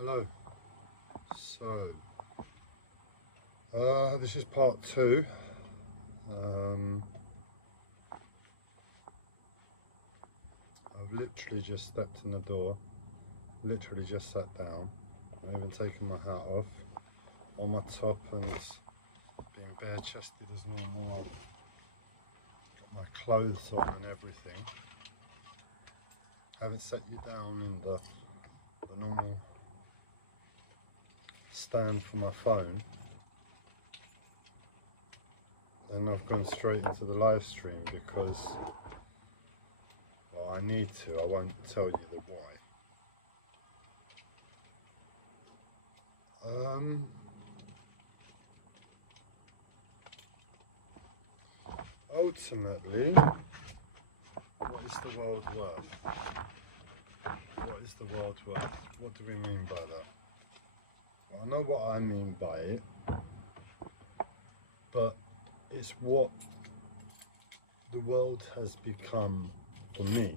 Hello. So, this is part two. I've literally just stepped in the door, literally just sat down. I haven't taken my hat off, on my top and being bare-chested as normal. I've got my clothes on and everything. I haven't set you down in the normal stand for my phone. Then I've gone straight into the live stream because, well, I need to. I won't tell you the why. Ultimately, what is the world worth? What is the world worth? What do we mean by that? Well, I know what I mean by it, but it's what the world has become for me.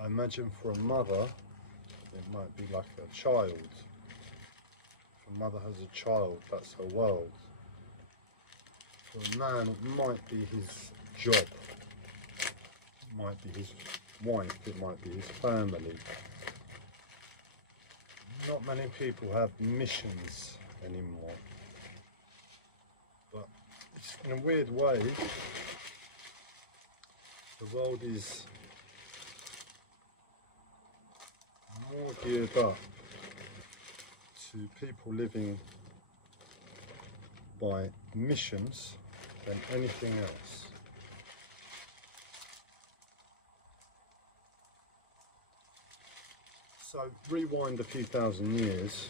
I imagine for a mother, it might be like a child. If a mother has a child, that's her world. For a man, it might be his job. It might be his wife, it might be his family. Not many people have missions anymore. But it's, in a weird way, the world is more geared up to people living by missions than anything else. So rewind a few thousand years,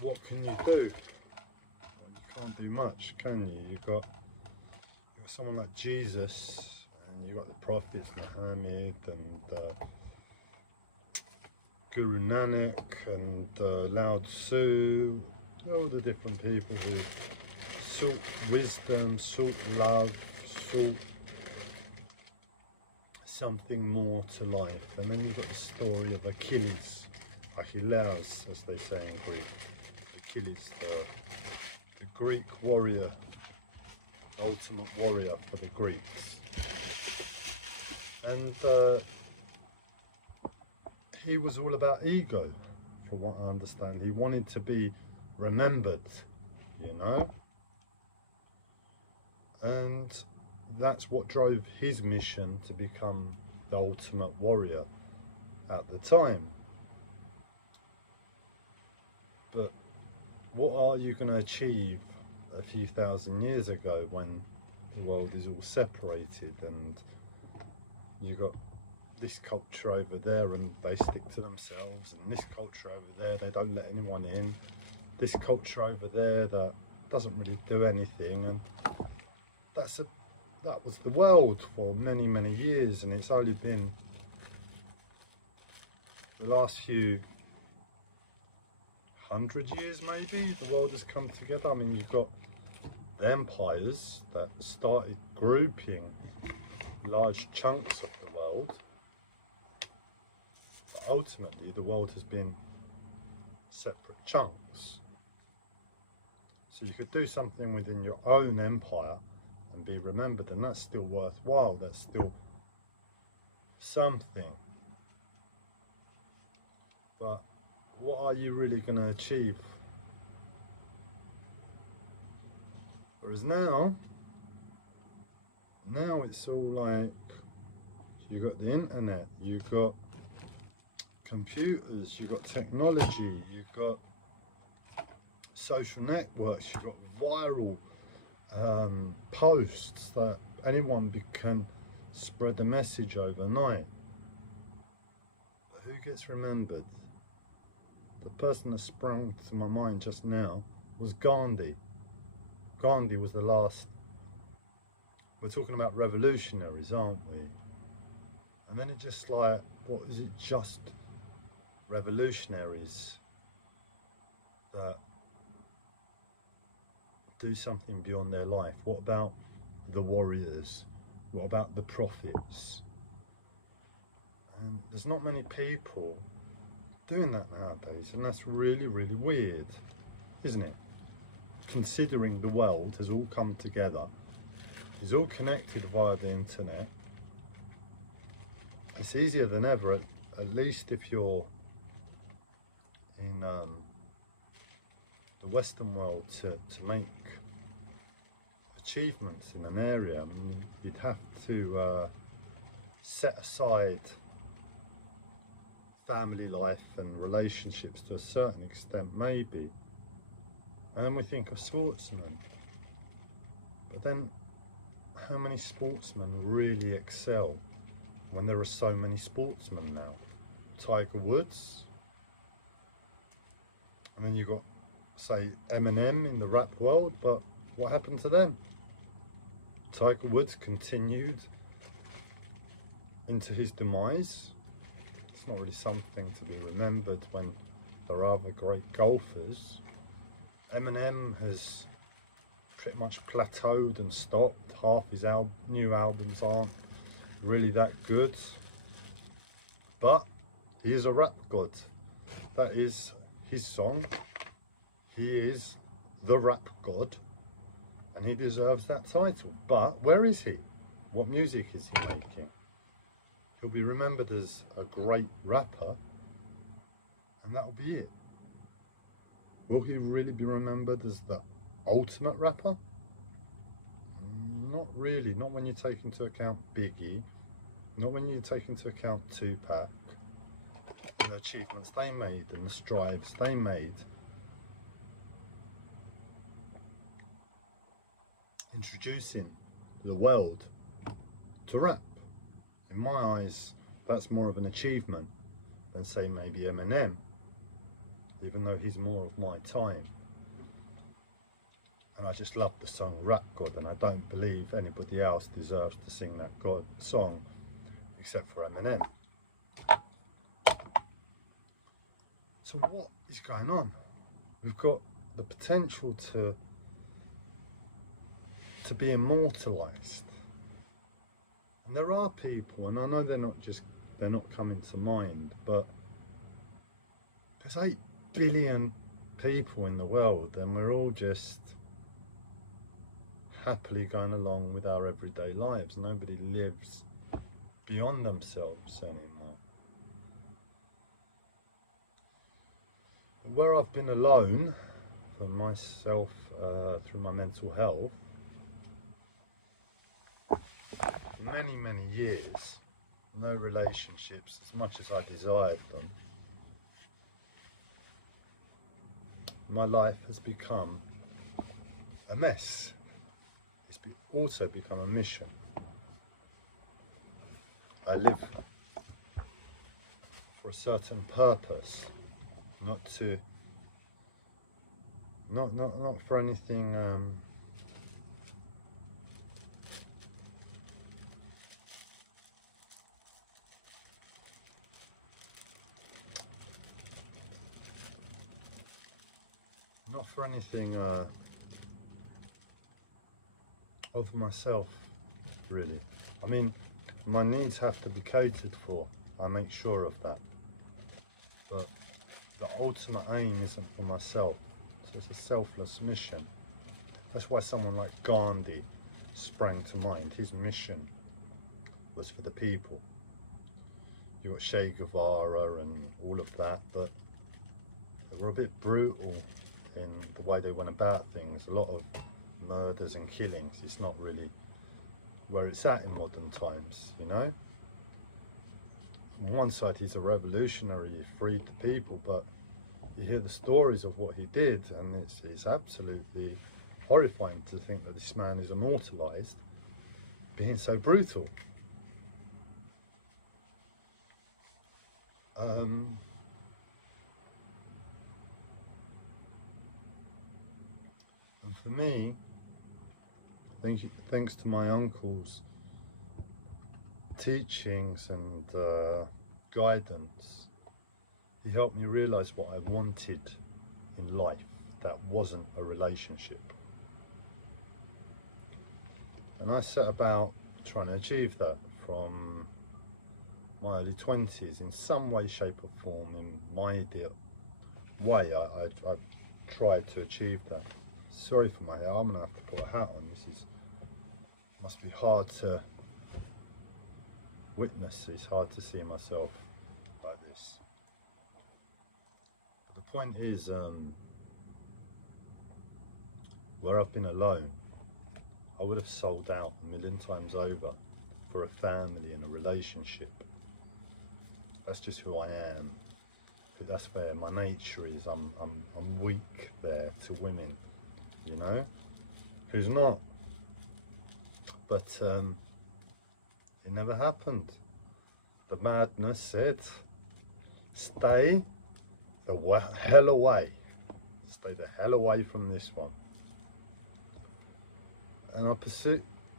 what can you do? Well, you can't do much, can you? You've got someone like Jesus, and you've got the prophets, Muhammad, and Guru Nanak, and Lao Tzu, all the different people who sought wisdom, sought love, sought something more to life. And then you've got the story of Achilles, as they say in Greek. Achilles, the Greek warrior, ultimate warrior for the Greeks. And he was all about ego, from what I understand. He wanted to be remembered, you know? And that's what drove his mission to become the ultimate warrior at the time. But what are you going to achieve a few thousand years ago when the world is all separated and you got this culture over there and they stick to themselves, and this culture over there, they don't let anyone in, this culture over there that doesn't really do anything, and that was the world for many, many years. And it's only been the last few hundred years maybe the world has come together. I mean, you've got the empires that started grouping large chunks of the world, but ultimately the world has been separate chunks. So you could do something within your own empire and be remembered, and that's still worthwhile, that's still something. But what are you really going to achieve? Whereas now it's all like, you've got the internet, you've got computers, you've got technology, you've got social networks, you've got viral posts that anyone can spread a message overnight. But who gets remembered? The person that sprung to my mind just now was Gandhi. Gandhi was the last. We're talking about revolutionaries, aren't we? And then it's just like, what is it, just revolutionaries that do something beyond their life? What about the warriors? What about the prophets? And there's not many people doing that nowadays, and that's really, really weird, isn't it? Considering the world has all come together, is all connected via the internet, it's easier than ever, at least if you're in the Western world, to make achievements in an area. I mean, you'd have to set aside family life and relationships to a certain extent, maybe, and then we think of sportsmen. But then, how many sportsmen really excel when there are so many sportsmen now? Tiger Woods, and then you've got, say, Eminem in the rap world, but what happened to them? Tiger Woods continued into his demise. It's not really something to be remembered when there are other great golfers. Eminem has pretty much plateaued and stopped. Half his new albums aren't really that good, but he is a rap god. That is his song. He is the rap god, and he deserves that title. But where is he? What music is he making? He'll be remembered as a great rapper, and that'll be it. Will he really be remembered as the ultimate rapper? Not really. Not when you take into account Biggie, not when you take into account Tupac, and the achievements they made and the strides they made, introducing the world to rap. In my eyes, that's more of an achievement than, say, maybe Eminem, even though he's more of my time. And I just love the song Rap God, and I don't believe anybody else deserves to sing that God song except for Eminem. So what is going on? We've got the potential to be immortalized. And there are people, and I know they're not coming to mind, but there's 8 billion people in the world, and we're all just happily going along with our everyday lives. Nobody lives beyond themselves anymore. Where I've been alone for myself through my mental health for many years, no relationships as much as I desired them, my life has become a mess. It's also become a mission. I live for a certain purpose, not for anything of myself, really. I mean, my needs have to be catered for, I make sure of that, but the ultimate aim isn't for myself, so it's a selfless mission. That's why someone like Gandhi sprang to mind. His mission was for the people. You got Che Guevara and all of that, but they were a bit brutal in the way they went about things. A lot of murders and killings. It's not really where it's at in modern times, you know. On one side, he's a revolutionary, he freed the people, but you hear the stories of what he did, and it's absolutely horrifying to think that this man is immortalized being so brutal. And for me, thanks to my uncle's teachings and guidance, he helped me realize what I wanted in life that wasn't a relationship. And I set about trying to achieve that from my early 20s in some way, shape or form. In my idiot way, I tried to achieve that. Sorry for my hair, I'm gonna have to put a hat on. Must be hard to witness. It's hard to see myself like this. But the point is, where I've been alone, I would have sold out a million times over for a family and a relationship. That's just who I am. That's where my nature is. I'm weak there to women, you know. Who's not? But it never happened. The madness said, stay the hell away. Stay the hell away from this one. And I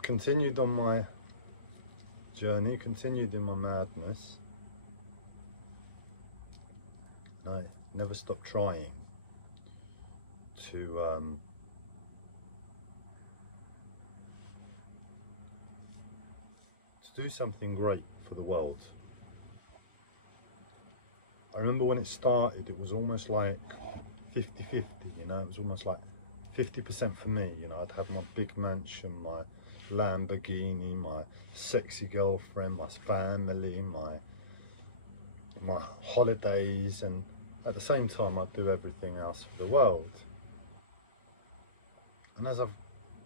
continued on my journey, continued in my madness. And I never stopped trying to do something great for the world. I remember when it started, it was almost like 50-50, you know, it was almost like 50% for me, you know. I'd have my big mansion, my Lamborghini, my sexy girlfriend, my family, my holidays, and at the same time I'd do everything else for the world. And as I've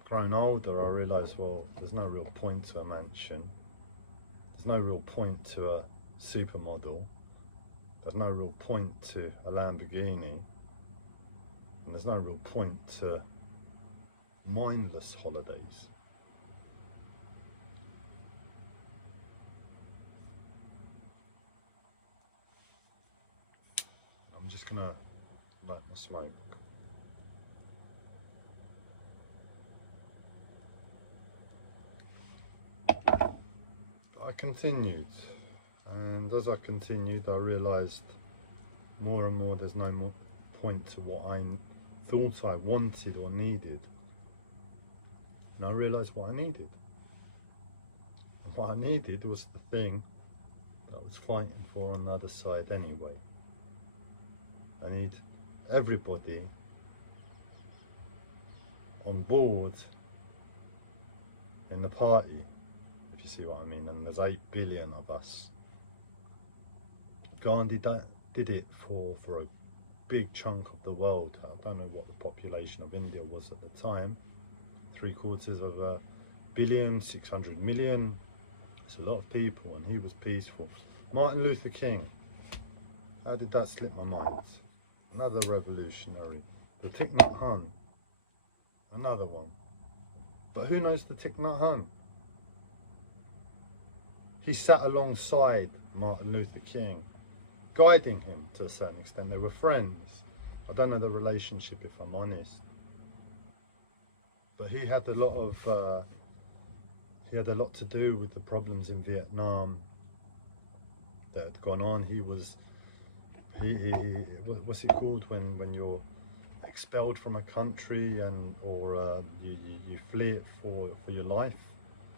grown older, I realised, well, there's no real point to a mansion. There's no real point to a supermodel. There's no real point to a Lamborghini. And there's no real point to mindless holidays. I'm just gonna light my smoke. I continued, and as I continued, I realised more and more there's no more point to what I thought I wanted or needed. And I realised what I needed. And what I needed was the thing that I was fighting for on the other side anyway. I need everybody on board in the party, if you see what I mean, and there's 8 billion of us. Gandhi did it for a big chunk of the world. I don't know what the population of India was at the time, 750 million, 600 million. It's a lot of people, and he was peaceful. Martin Luther King, how did that slip my mind? Another revolutionary. The Thich Nhat Hanh, another one. But who knows the Thich Nhat Hanh? He sat alongside Martin Luther King, guiding him to a certain extent. They were friends. I don't know the relationship, if I'm honest. But he had a lot to do with the problems in Vietnam that had gone on. What's it called when you're expelled from a country or you flee it for your life?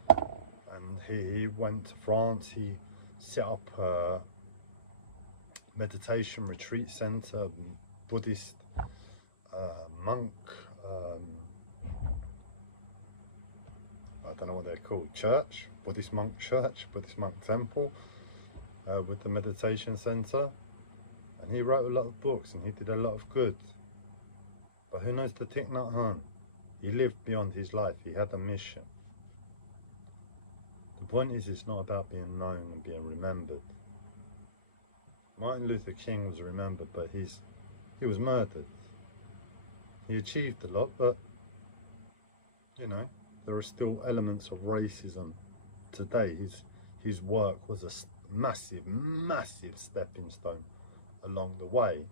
And he went to France. He set up a meditation retreat center, Buddhist monk, I don't know what they're called, church, Buddhist monk church, Buddhist monk temple, with the meditation center. And he wrote a lot of books and he did a lot of good. But who knows the Thich Nhat Hanh? He lived beyond his life. He had a mission. The point is, it's not about being known and being remembered. Martin Luther King was remembered, but he was murdered. He achieved a lot, but you know, there are still elements of racism today. His work was a massive, massive stepping stone along the way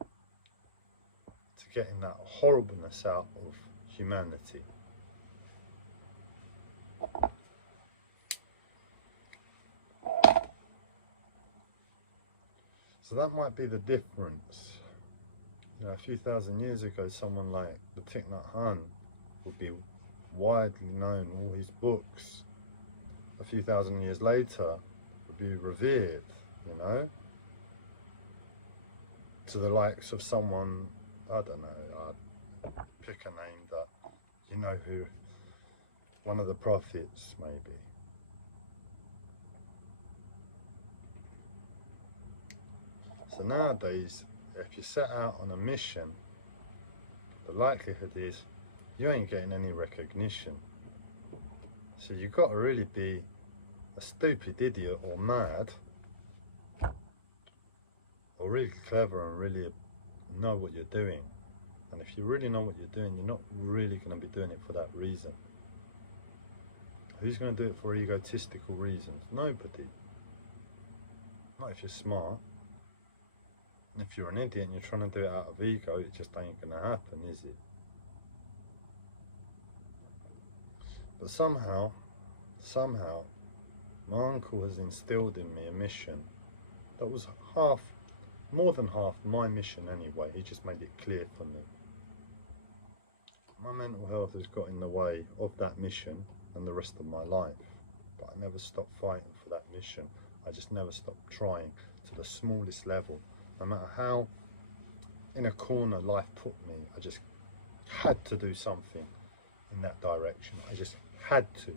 to getting that horribleness out of humanity. So that might be the difference. You know, a few thousand years ago, someone like the Thich Nhat Hanh would be widely known, all his books, a few thousand years later would be revered, you know, to the likes of someone, I don't know, I'd pick a name that you know who, one of the prophets maybe. So nowadays, if you set out on a mission, the likelihood is you ain't getting any recognition. So you've got to really be a stupid idiot or mad, or really clever and really know what you're doing. And if you really know what you're doing, you're not really going to be doing it for that reason. Who's going to do it for egotistical reasons? Nobody. Not if you're smart. And if you're an idiot and you're trying to do it out of ego, it just ain't going to happen, is it? But somehow, my uncle has instilled in me a mission that was more than half my mission anyway. He just made it clear for me. My mental health has got in the way of that mission and the rest of my life. But I never stopped fighting for that mission. I just never stopped trying to the smallest level. No matter how in a corner life put me, I just had to do something in that direction. I just had to.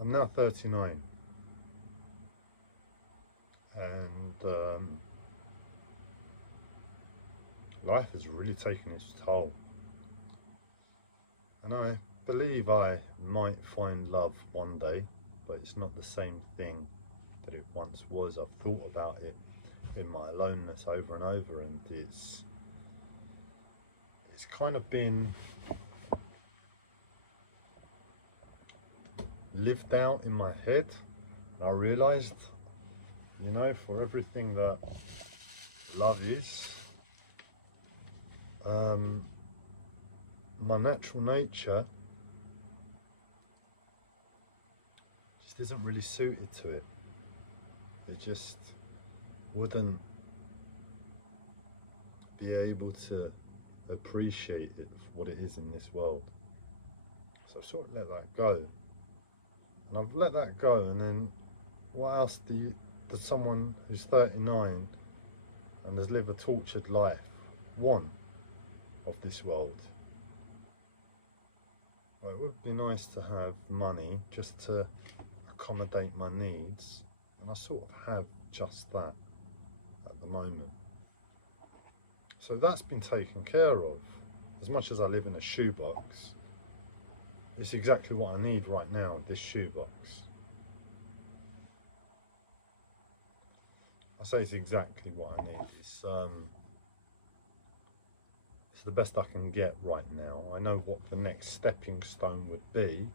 I'm now 39, and life has really taken its toll. And I believe I might find love one day, but it's not the same thing that it once was. I've thought about it in my aloneness over and over, and it's kind of been lived out in my head. And I realized, you know, for everything that love is, my natural nature just isn't really suited to it. It just wouldn't be able to appreciate it for what it is in this world. So I've sort of let that go. And I've let that go, and then what else does someone who's 39 and has lived a tortured life want of this world? Well, it would be nice to have money just to accommodate my needs, and I sort of have just that at the moment. So that's been taken care of. As much as I live in a shoebox, it's exactly what I need right now, this shoebox. I say it's exactly what I need. It's the best I can get right now. I know what the next stepping stone would be.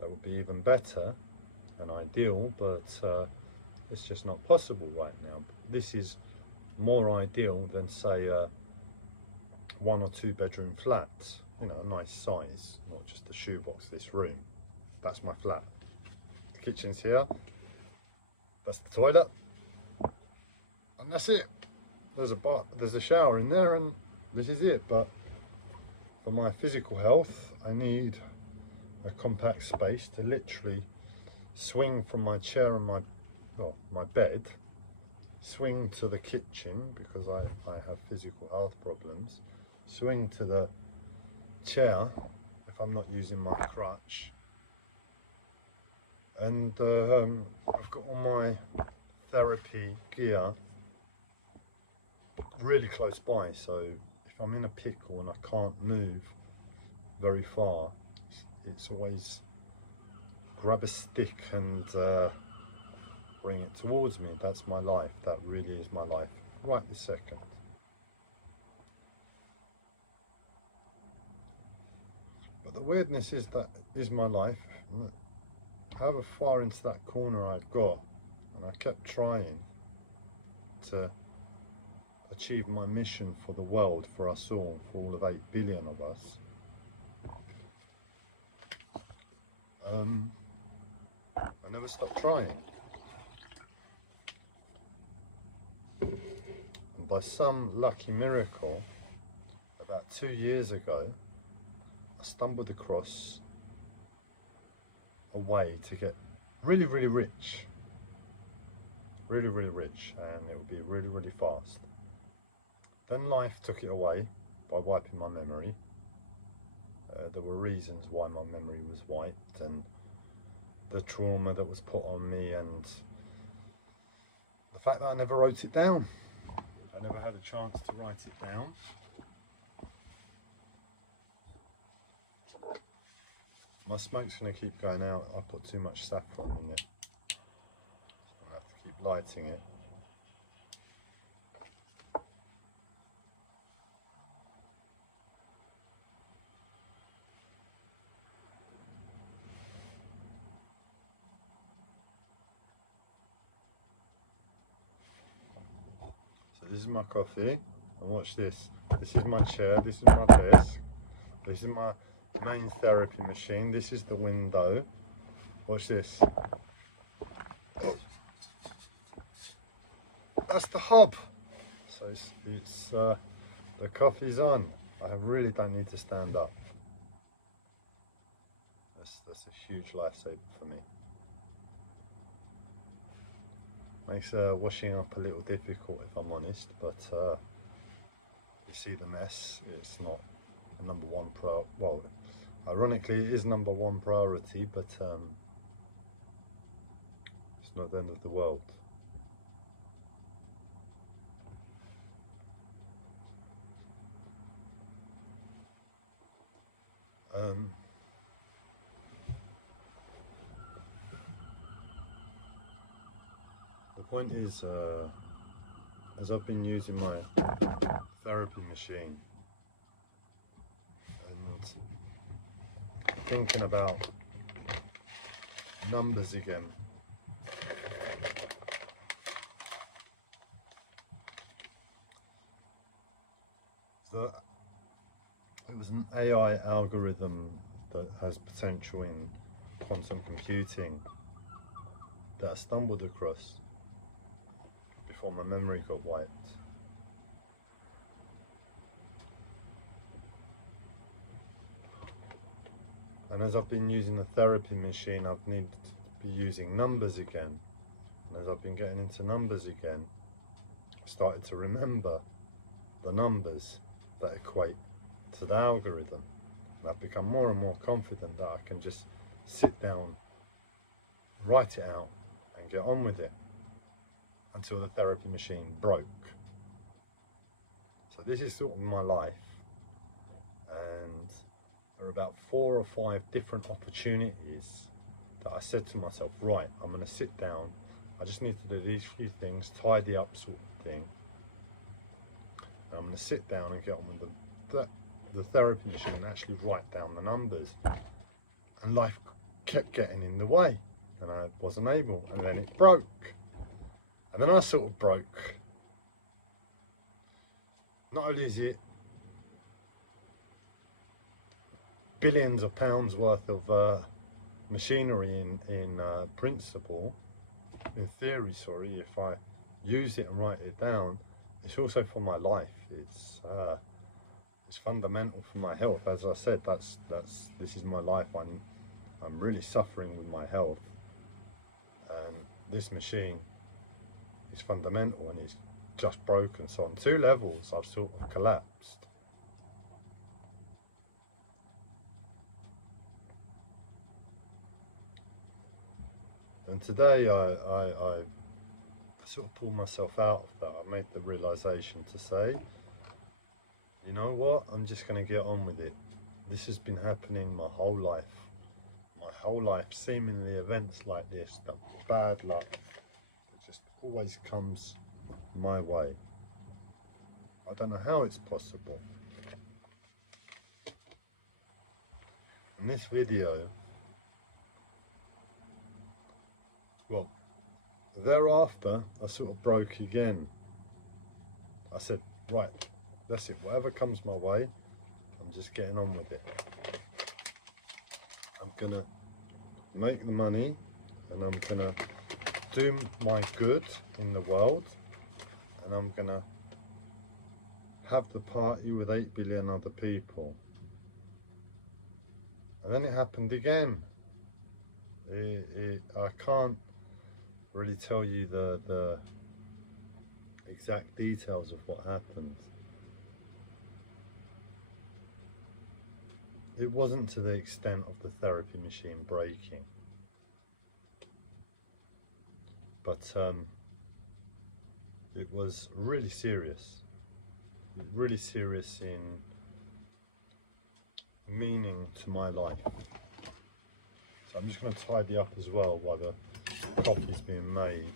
That would be even better and ideal, but it's just not possible right now. This is more ideal than, say, a 1 or 2 bedroom flat. You know, a nice size, not just a shoebox. This room, that's my flat. The kitchen's here, that's the toilet, and that's it. There's a bath, there's a shower in there, and this is it. But for my physical health, I need a compact space to literally swing from my chair and my bed, swing to the kitchen because I have physical health problems, swing to the chair if I'm not using my crutch, and I've got all my therapy gear really close by, so if I'm in a pickle and I can't move very far, it's always grab a stick and bring it towards me. That's my life. That really is my life right this second. But the weirdness is that is my life. However far into that corner I got, and I kept trying to achieve my mission for the world, for us all, for all of 8 billion of us. I never stopped trying. by some lucky miracle, about 2 years ago, I stumbled across a way to get really, really rich. Really, really rich, and it would be really, really fast. Then life took it away by wiping my memory. There were reasons why my memory was wiped, and the trauma that was put on me, and the fact that I never wrote it down. I never had a chance to write it down. My smoke's going to keep going out. I put too much saffron in it. So I have to keep lighting it. So this is my coffee, and watch this. This is my chair, this is my desk, this is my main therapy machine, this is the window. Watch this. Oh. That's the hob. So it's the coffee's on. I really don't need to stand up. That's a huge lifesaver for me. Makes washing up a little difficult, if I'm honest, but you see the mess. It's not a number one well, ironically it is number one priority, but it's not the end of the world. The point is, as I've been using my therapy machine and thinking about numbers again, so it was an AI algorithm that has potential in quantum computing that I stumbled across before my memory got wiped. And as I've been using the therapy machine, I've needed to be using numbers again. And as I've been getting into numbers again, I started to remember the numbers that equate to the algorithm. And I've become more and more confident that I can just sit down, write it out, and get on with it, until the therapy machine broke. So this is sort of my life, and there are about 4 or 5 different opportunities that I said to myself, right, I'm going to sit down, I just need to do these few things, tidy up sort of thing, and I'm going to sit down and get on with the therapy machine and actually write down the numbers. And life kept getting in the way, and I wasn't able, and then it broke. And then I sort of broke. Not only is it billions of pounds worth of machinery in principle, in theory, sorry, if I use it and write it down, it's also for my life. It's fundamental for my health. As I said, this is my life. I'm really suffering with my health, and this machine is fundamental, and it's just broken. So on 2 levels I've sort of collapsed. And today I sort of pulled myself out of that. I made the realization to say, you know what, I'm just going to get on with it. This has been happening my whole life. My whole life, seemingly events like this, that bad luck, it just always comes my way. I don't know how it's possible. In this video, well, thereafter I sort of broke again. I said, right, that's it, whatever comes my way, I'm just getting on with it. I'm gonna make the money, and I'm gonna do my good in the world, and I'm gonna have the party with 8 billion other people. And then it happened again. I can't really tell you the exact details of what happened. It wasn't to the extent of the therapy machine breaking, but it was really serious in meaning to my life. So I'm just going to tidy up as well while the coffee's being made.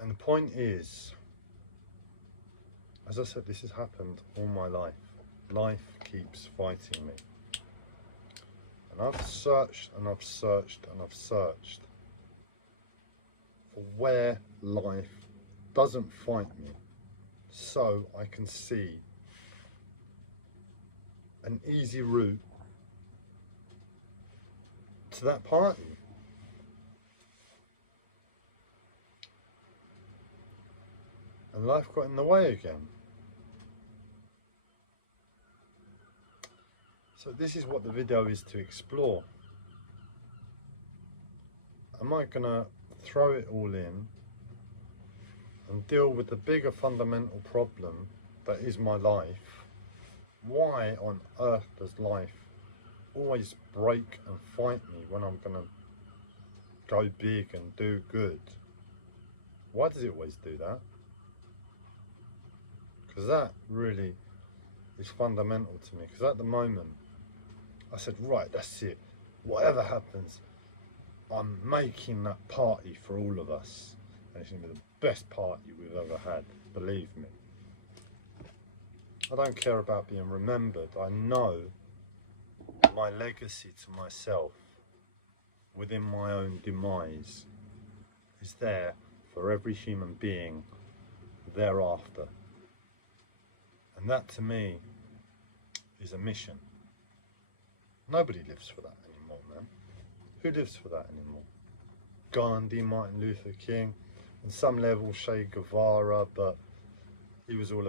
And the point is, as I said, this has happened all my life. Life keeps fighting me. And I've searched and I've searched and I've searched for where life doesn't fight me, so I can see an easy route to that party. And life got in the way again. So this is what the video is to explore. Am I gonna throw it all in and deal with the bigger fundamental problem that is my life? Why on earth does life always break and fight me when I'm gonna go big and do good? Why does it always do that? Because that really is fundamental to me. Because at the moment, I said, right, that's it. Whatever happens, I'm making that party for all of us. And it's going to be the best party we've ever had, believe me. I don't care about being remembered. I know my legacy to myself within my own demise is there for every human being thereafter. And that to me is a mission. Nobody lives for that anymore, man. Who lives for that anymore? Gandhi, Martin Luther King, on some level Che Guevara, but he was all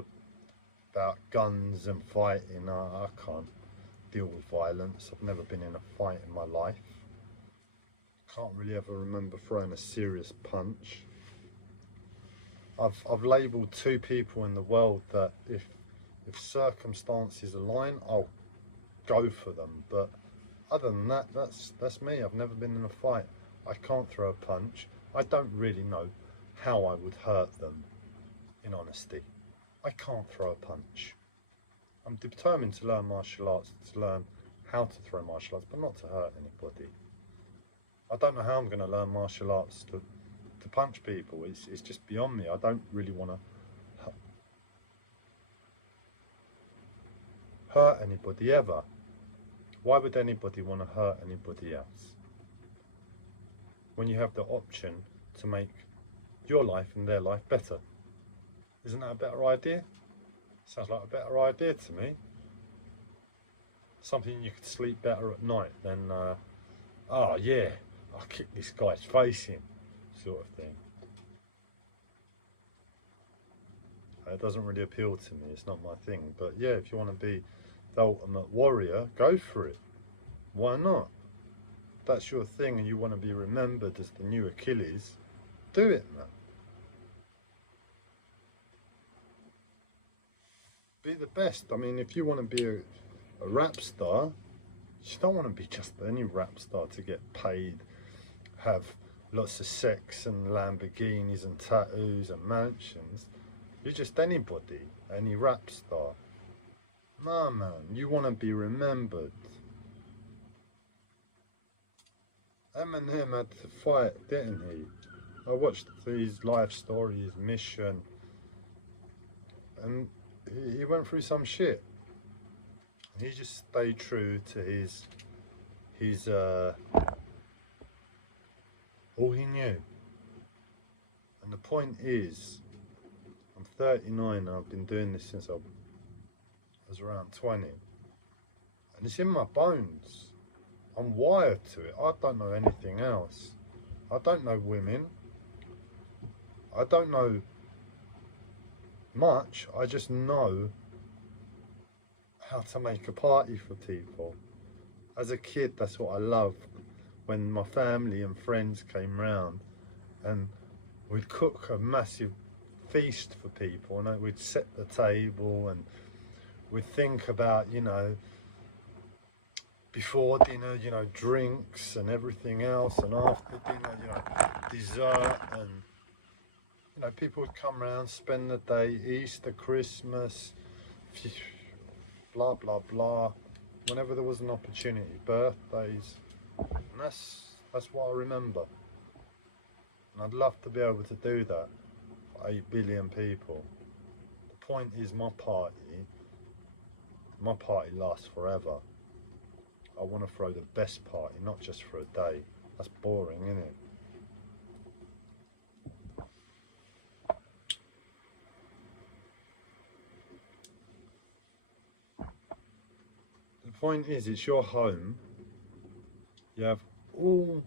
about guns and fighting. I can't deal with violence. I've never been in a fight in my life. Can't really ever remember throwing a serious punch. I've labelled 2 people in the world that if circumstances align, I'll go for them. But other than that, that's me. I've never been in a fight. I can't throw a punch. I don't really know how I would hurt them, in honesty. I can't throw a punch. I'm determined to learn martial arts, to learn how to throw martial arts, but not to hurt anybody. I don't know how I'm going to learn martial arts to punch people. It's just beyond me. I don't really want to hurt anybody ever. Why would anybody want to hurt anybody else when you have the option to make your life and their life better? Isn't that a better idea? Sounds like a better idea to me. Something you could sleep better at night than, oh yeah, I'll kick this guy's face in, sort of thing. It doesn't really appeal to me, it's not my thing. But yeah, if you want to be the ultimate warrior, go for it. Why not? If that's your thing and you want to be remembered as the new Achilles, do it, man. Be the best. I mean, if you want to be a rap star, you don't want to be just any rap star to get paid, have lots of sex and Lamborghinis and tattoos and mansions. You're just anybody, any rap star. No, man, you want to be remembered. Eminem had to fight, didn't he? I watched his life story, his mission, and he went through some shit. He just stayed true to his all he knew. And the point is, I'm 39 and I've been doing this since I was around 20. And it's in my bones. I'm wired to it. I don't know anything else. I don't know women. I don't know much, I just know how to make a party for people. As a kid, that's what I loved, when my family and friends came round and we'd cook a massive feast for people, and we'd set the table and we'd think about, you know, before dinner, you know, drinks and everything else, and after dinner, you know, dessert, and you know, people would come round, spend the day, Easter, Christmas, blah blah blah, whenever there was an opportunity, birthdays, and that's what I remember. And I'd love to be able to do that for 8 billion people. The point is, my party lasts forever. I want to throw the best party, not just for a day. That's boring, isn't it? The point is, it's your home. You have all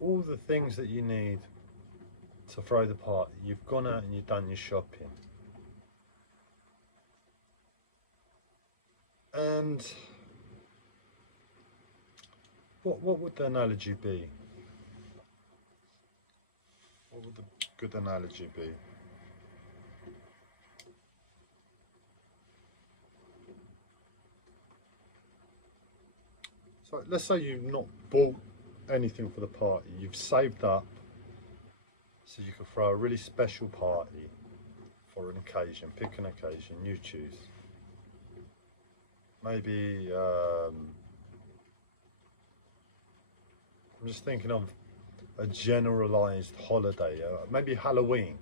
the things that you need to throw the party. You've gone out and you've done your shopping. And what would the analogy be? What would the good analogy be? So let's say you've not bought anything for the party. You've saved up so you could throw a really special party for an occasion. Pick an occasion, you choose. Maybe I'm just thinking of a generalized holiday, maybe Halloween.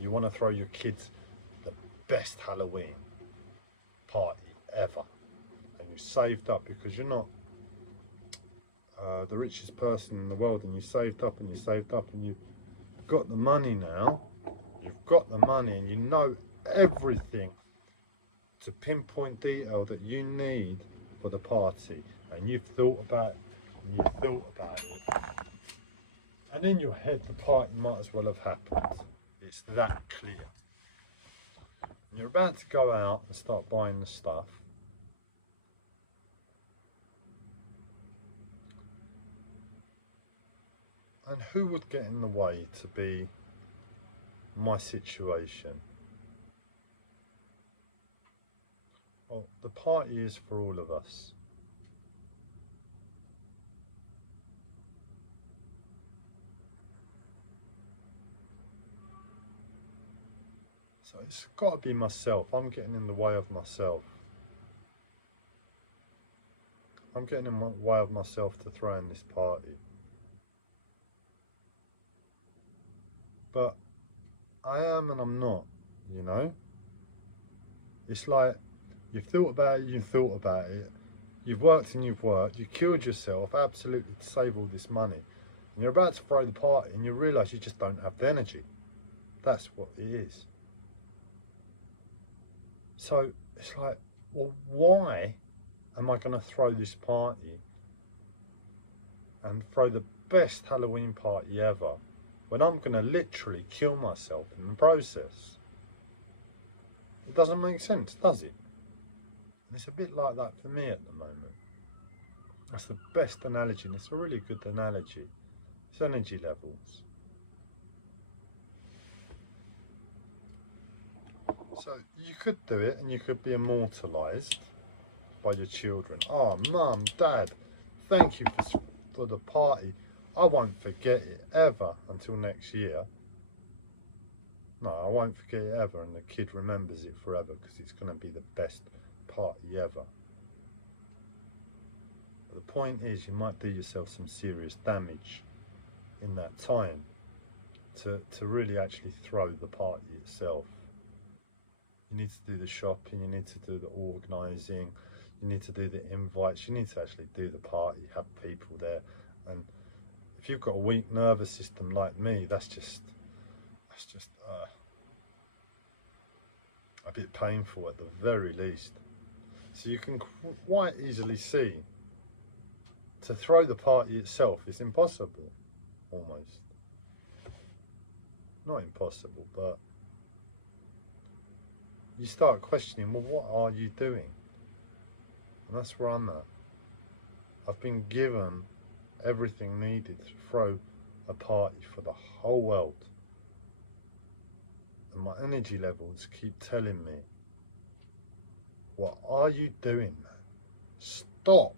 You want to throw your kids the best Halloween party ever, and you saved up because you're not the richest person in the world, and you saved up and you saved up and you've got the money now. You've got the money and you know everything to pinpoint detail that you need for the party, and you've thought about it and you've thought about it, and in your head the party might as well have happened. It's that clear. And you're about to go out and start buying the stuff, and who would get in the way to be my situation? Well, the party is for all of us. So it's got to be myself. I'm getting in the way of myself. I'm getting in the way of myself to throw in this party. But I am and I'm not, you know? It's like, you've thought about it, you've thought about it, you've worked and you've worked, you killed yourself absolutely to save all this money, and you're about to throw the party and you realise you just don't have the energy. That's what it is. So it's like, well, why am I going to throw this party and throw the best Halloween party ever when I'm going to literally kill myself in the process? It doesn't make sense, does it? And it's a bit like that for me at the moment. That's the best analogy, and it's a really good analogy. It's energy levels. So you could do it and you could be immortalised by your children. Oh, Mum, Dad, thank you for the party. I won't forget it ever until next year. No, I won't forget it ever, and the kid remembers it forever because it's going to be the best party ever. But the point is, you might do yourself some serious damage in that time to really actually throw the party itself. You need to do the shopping, you need to do the organising, you need to do the invites, you need to actually do the party, have people there. And if you've got a weak nervous system like me, that's just a bit painful at the very least. So you can quite easily see, to throw the party itself is impossible, almost. not impossible, but you start questioning, well, what are you doing? And that's where I'm at. I've been given everything needed to throw a party for the whole world. And my energy levels keep telling me, what are you doing, man? Stop.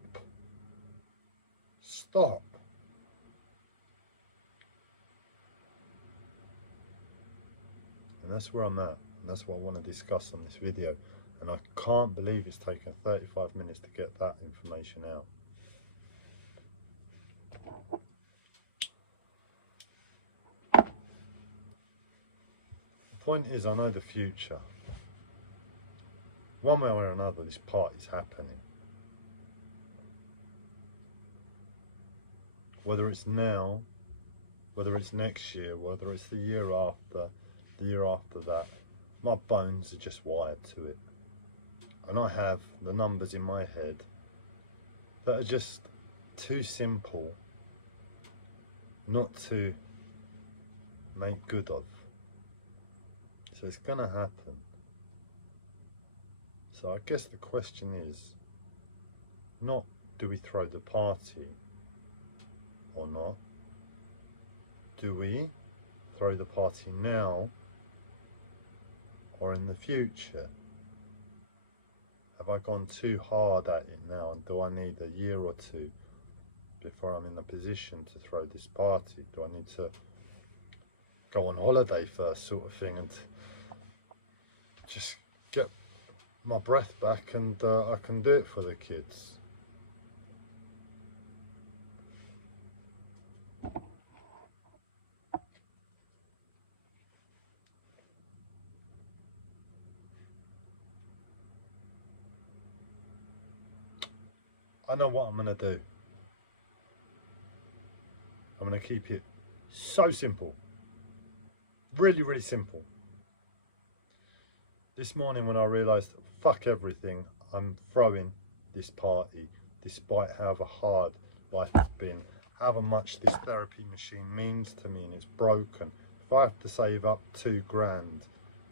Stop. And that's where I'm at. And that's what I want to discuss on this video. And I can't believe it's taken 35 minutes to get that information out. The point is, I know the future. One way or another, this party's happening. Whether it's now, whether it's next year, whether it's the year after that, my bones are just wired to it. And I have the numbers in my head that are just too simple not to make good of. So it's gonna happen. So I guess the question is, not do we throw the party or not? Do we throw the party now or in the future? Have I gone too hard at it now, and do I need a year or two before I'm in a position to throw this party? Do I need to go on holiday first, sort of thing, and just get my breath back, and I can do it for the kids? I know what I'm going to do. I'm going to keep it so simple. Really, really simple. This morning when I realised, fuck everything, I'm throwing this party, despite however hard life has been, however much this therapy machine means to me, and it's broken. If I have to save up £2 grand,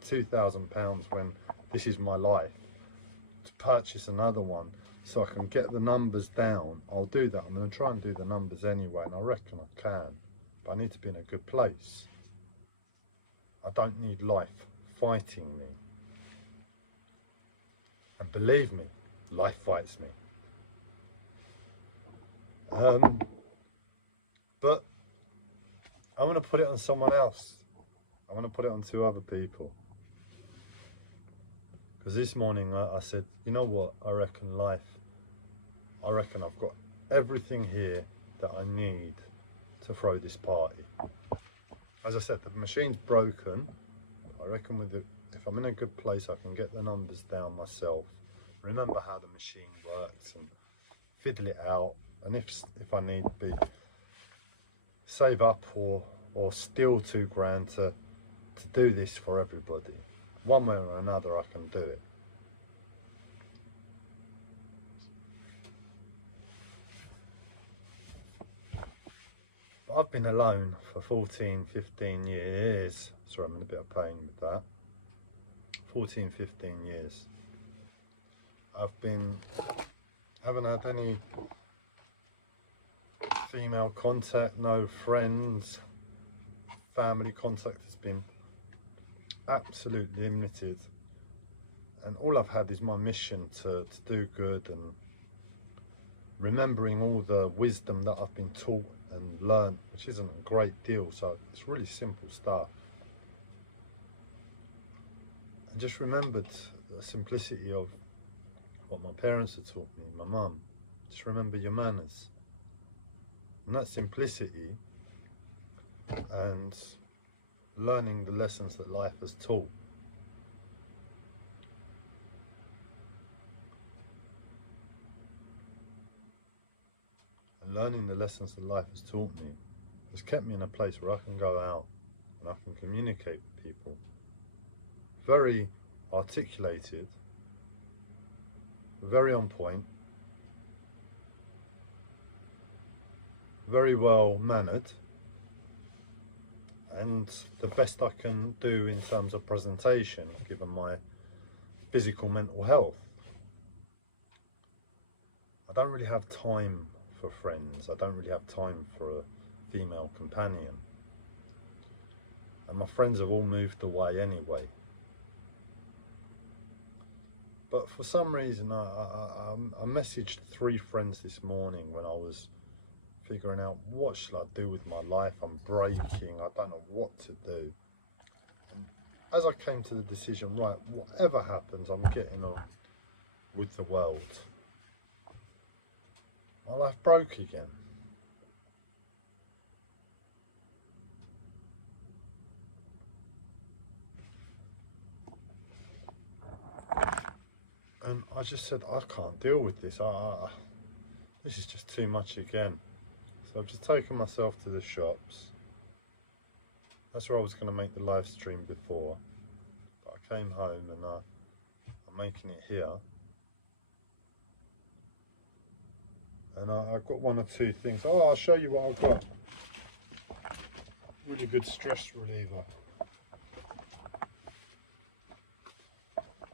£2,000 when this is my life, to purchase another one so I can get the numbers down, I'll do that. I'm going to try and do the numbers anyway, and I reckon I can, but I need to be in a good place. I don't need life fighting me. And believe me, life fights me. But I want to put it on someone else. I want to put it on 2 other people. Because this morning I said, you know what, I reckon I've got everything here that I need to throw this party. As I said, the machine's broken. I reckon if I'm in a good place, I can get the numbers down myself, remember how the machine works, and fiddle it out. And if I need to be, save up or steal £2 grand to do this for everybody. One way or another, I can do it. But I've been alone for 14, 15 years. Sorry, I'm in a bit of pain with that. 14, 15 years. Haven't had any female contact, no friends, family contact has been absolutely limited. And all I've had is my mission to do good, and remembering all the wisdom that I've been taught and learned, which isn't a great deal, so it's really simple stuff. And just remembered the simplicity of what my parents had taught me, my mum. Just remember your manners. And that simplicity and learning the lessons that life has taught. And learning the lessons that life has taught me has kept me in a place where I can go out and I can communicate with people. Very articulated, very on point, very well mannered, and the best I can do in terms of presentation, given my physical mental health. I don't really have time for friends. I don't really have time for a female companion. And my friends have all moved away anyway. But for some reason, I messaged 3 friends this morning when I was figuring out what shall I do with my life. I'm breaking, I don't know what to do. And as I came to the decision, right, whatever happens, I'm getting on with the world. My life broke again. And I just said, I can't deal with this. This is just too much again. So I've just taken myself to the shops. That's where I was going to make the live stream before. But I came home and I'm making it here. And I've got 1 or 2 things. Oh, I'll show you what I've got. Really good stress reliever.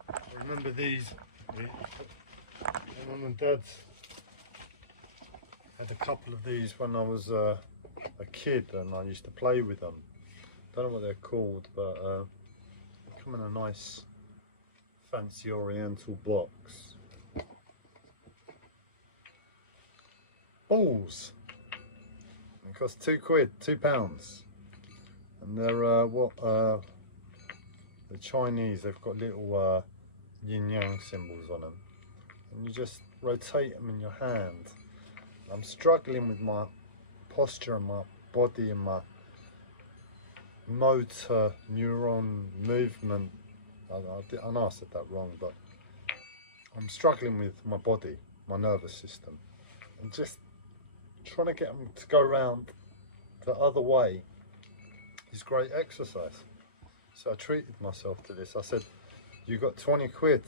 I remember these. My mum and Dad had a couple of these when I was a kid, and I used to play with them. Don't know what they're called, but they come in a nice fancy oriental box. Balls. It cost £2, £2, and they're the Chinese. They've got little yin yang symbols on them, and you just rotate them in your hand. I'm struggling with my posture and my body and my motor neuron movement. I know I said that wrong, but I'm struggling with my body, my nervous system, and just trying to get them to go around the other way is great exercise. So I treated myself to this. I said, you got 20 quid.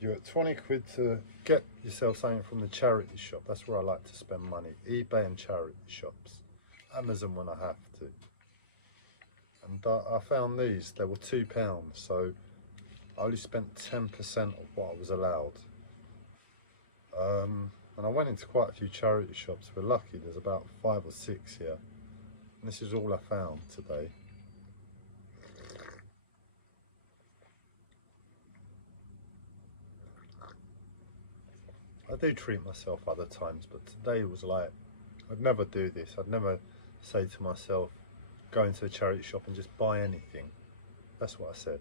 You got 20 quid to get yourself something from the charity shop. That's where I like to spend money. eBay and charity shops. Amazon when I have to. And I found these. They were £2, so I only spent 10% of what I was allowed. And I went into quite a few charity shops. We're lucky, there's about 5 or 6 here. And this is all I found today. I do treat myself other times, but today was like, I'd never do this. I'd never say to myself, go into a charity shop and just buy anything. That's what I said.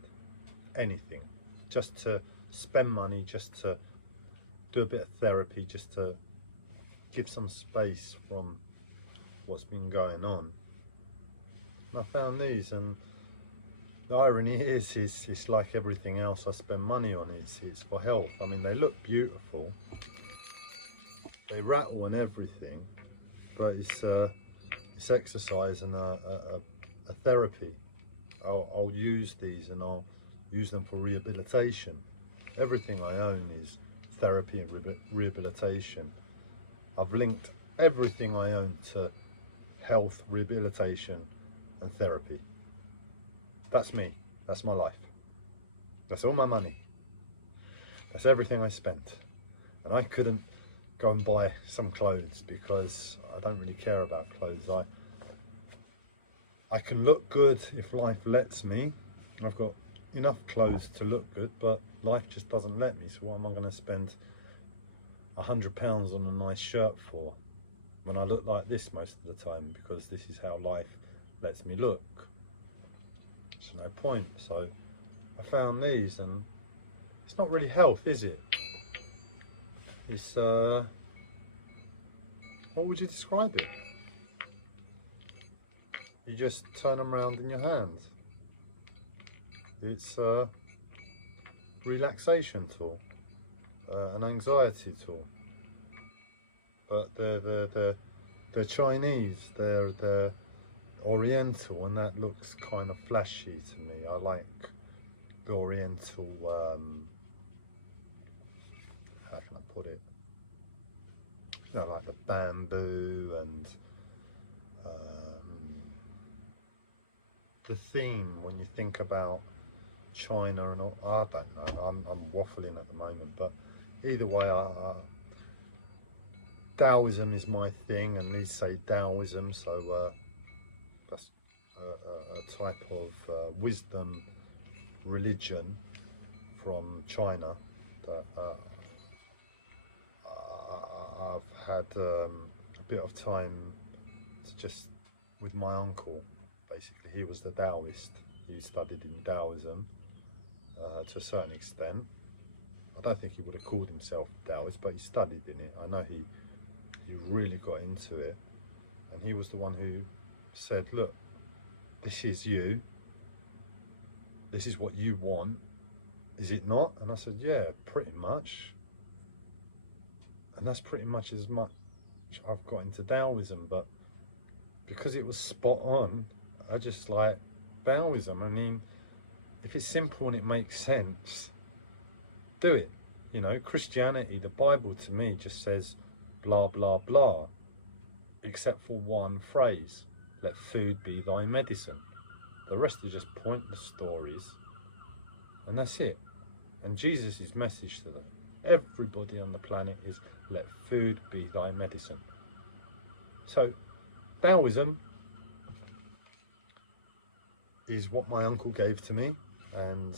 Anything. Just to spend money, just to do a bit of therapy, just to give some space from what's been going on. And I found these, and the irony is it's like everything else I spend money on. It's for health. I mean, they look beautiful. They rattle and everything, but it's exercise and a therapy. I'll use these and I'll use them for rehabilitation. Everything I own is therapy and rehabilitation. I've linked everything I own to health, rehabilitation and therapy. That's me. That's my life. That's all my money. That's everything I spent. And I couldn't go and buy some clothes because I don't really care about clothes. I can look good if life lets me. I've got enough clothes to look good, but life just doesn't let me. So what am I going to spend £100 on a nice shirt for when I look like this most of the time, because this is how life lets me look? There's no point. So I found these, and it's not really health, is it? It's what would you describe it? You just turn them around in your hand. It's a relaxation tool, an anxiety tool. But they're Chinese, they're Oriental, and that looks kind of flashy to me. I like the Oriental, how can I put it? You know, like the bamboo and the theme when you think about China and all? I don't know. I'm waffling at the moment, but either way, Taoism is my thing, and these say Taoism, so that's a type of wisdom religion from China that I've had a bit of time to just with my uncle. Basically, he was the Taoist. He studied in Taoism to a certain extent. I don't think he would have called himself Taoist, but he studied in it. I know he really got into it, and he was the one who said, look, this is you, this is what you want, is it not? And I said, yeah, pretty much. And that's pretty much as much I've got into Taoism, but because it was spot on, I just like Taoism. I mean, if it's simple and it makes sense, do it. You know, Christianity, the Bible to me just says blah, blah, blah, except for one phrase, let food be thy medicine. The rest are just pointless stories, and that's it. And Jesus' message to them, everybody on the planet, is let food be thy medicine. So Taoism is what my uncle gave to me, and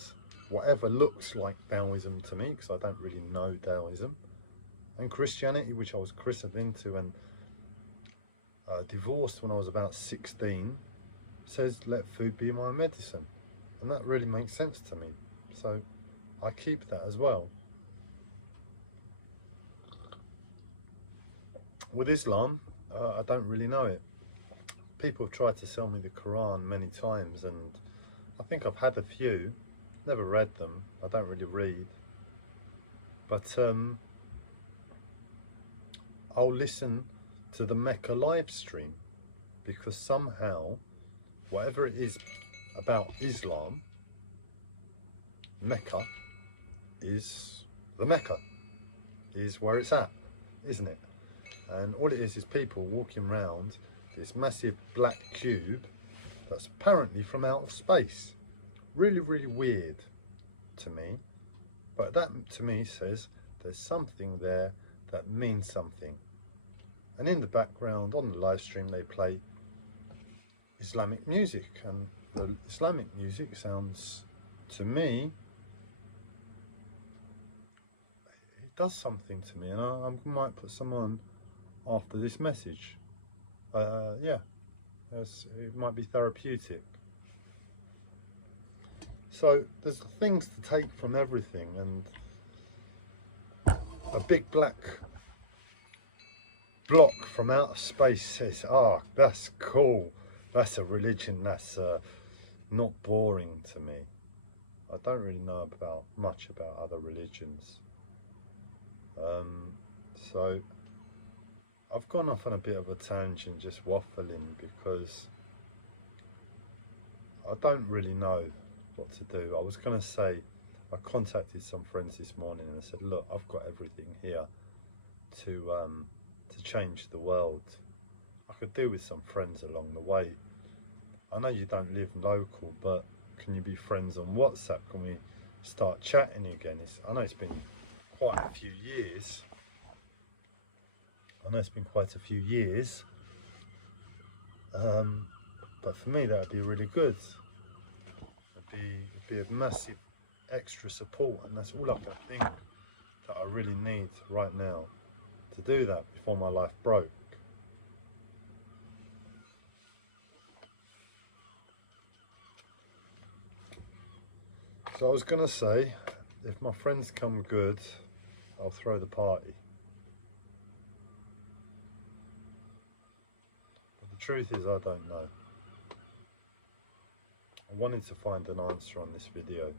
whatever looks like Taoism to me, because I don't really know Taoism, and Christianity, which I was christened into and divorced when I was about 16, says let food be my medicine, and that really makes sense to me, so I keep that as well. With Islam, I don't really know it. People have tried to sell me the Quran many times, and I think I've had a few, never read them. I don't really read, but I'll listen to the Mecca live stream, because somehow, whatever it is about Islam, Mecca is the Mecca, is where it's at, isn't it? And all it is people walking around this massive black cube that's apparently from outer space. Really, really weird to me, but that to me says there's something there that means something. And in the background on the live stream they play Islamic music, and the Islamic music sounds, to me, it does something to me, and I might put some on after this message. Yeah, it might be therapeutic. So there's things to take from everything, and a big black block from outer space says, oh, that's cool, that's a religion, that's not boring to me. I don't really know much about other religions, so I've gone off on a bit of a tangent, just waffling, because I don't really know what to do. I was going to say, I contacted some friends this morning and I said, look, I've got everything here to change the world. I could do with some friends along the way. I know you don't live local, but can you be friends on WhatsApp? Can we start chatting again? I know it's been quite a few years. But for me that would be really good. It'd be a massive extra support, and that's all I can think that I really need right now to do that before my life broke. So I was going to say, if my friends come good, I'll throw the party. But the truth is, I don't know. I wanted to find an answer on this video.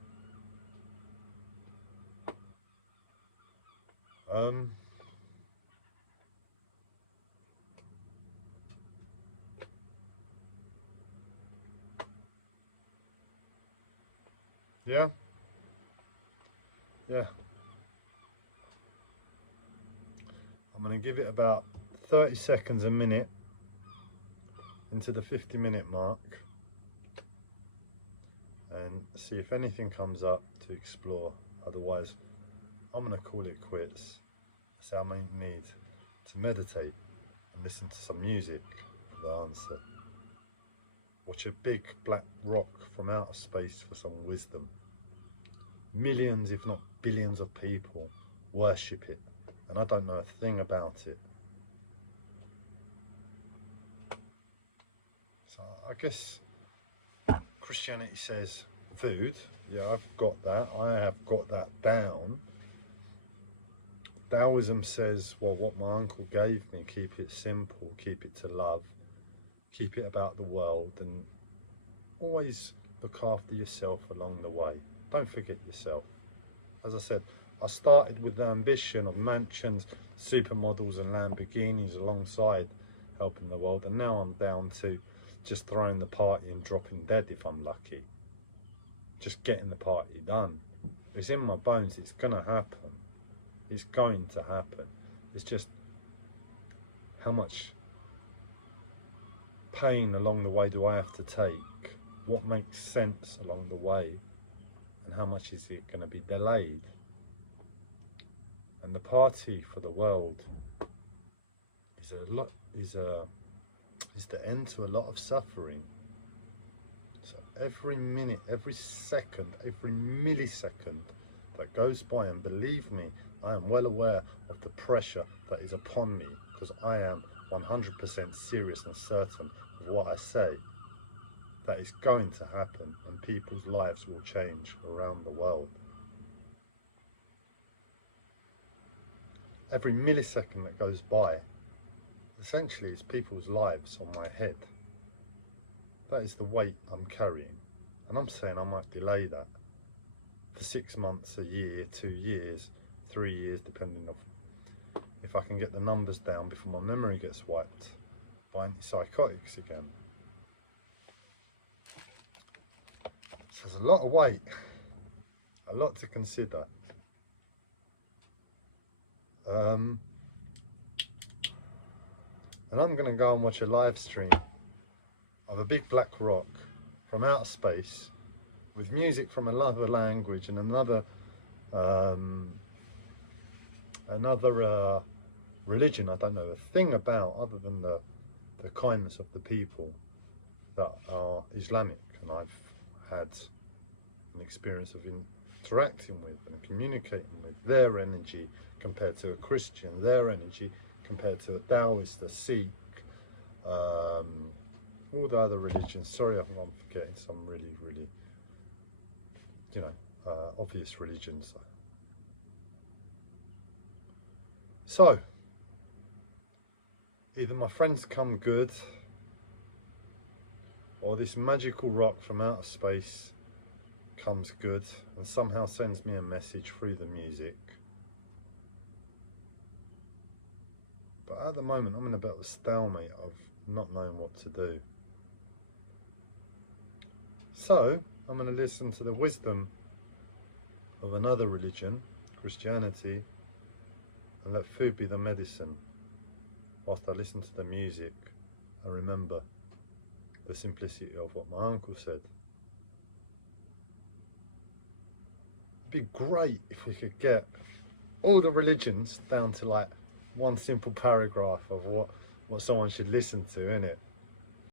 Yeah. I'm going to give it about 30 seconds a minute into the 50-minute mark, see if anything comes up to explore. Otherwise, I'm going to call it quits. So I may need to meditate and listen to some music for the answer. Watch a big black rock from outer space for some wisdom. Millions, if not billions of people worship it, and I don't know a thing about it. So I guess Christianity says food. Yeah, I've got that. I have got that down. Taoism says, well, what my uncle gave me, keep it simple, keep it to love, keep it about the world, and always look after yourself along the way. Don't forget yourself. As I said, I started with the ambition of mansions, supermodels and Lamborghinis alongside helping the world, and now I'm down to just throwing the party and dropping dead if I'm lucky. Just getting the party done. It's in my bones, it's gonna happen. It's going to happen. It's just how much pain along the way do I have to take? What makes sense along the way? And how much is it going to be delayed? And the party for the world is the end to a lot of suffering. So every minute, every second, every millisecond that goes by, and believe me, I am well aware of the pressure that is upon me, because I am 100% serious and certain of what I say, that is going to happen, and people's lives will change around the world. Every millisecond that goes by, essentially, is people's lives on my head. That is the weight I'm carrying, and I'm saying I might delay that for 6 months, a year, 2 years, 3 years, depending on if I can get the numbers down before my memory gets wiped by antipsychotics again. So there's a lot of weight, a lot to consider. And I'm going to go and watch a live stream of a big black rock from outer space with music from another language and another religion I don't know a thing about, other than the kindness of the people that are Islamic, and I've had an experience of interacting with and communicating with their energy compared to a Christian, their energy compared to a Taoist, a Sikh, all the other religions. Sorry, I'm forgetting some really, obvious religions. So, either my friends come good, or this magical rock from outer space comes good and somehow sends me a message through the music. But at the moment, I'm in a bit of a stalemate of not knowing what to do. So, I'm going to listen to the wisdom of another religion, Christianity, and let food be the medicine, whilst I listen to the music and remember the simplicity of what my uncle said. It'd be great if we could get all the religions down to like one simple paragraph of what someone should listen to, innit?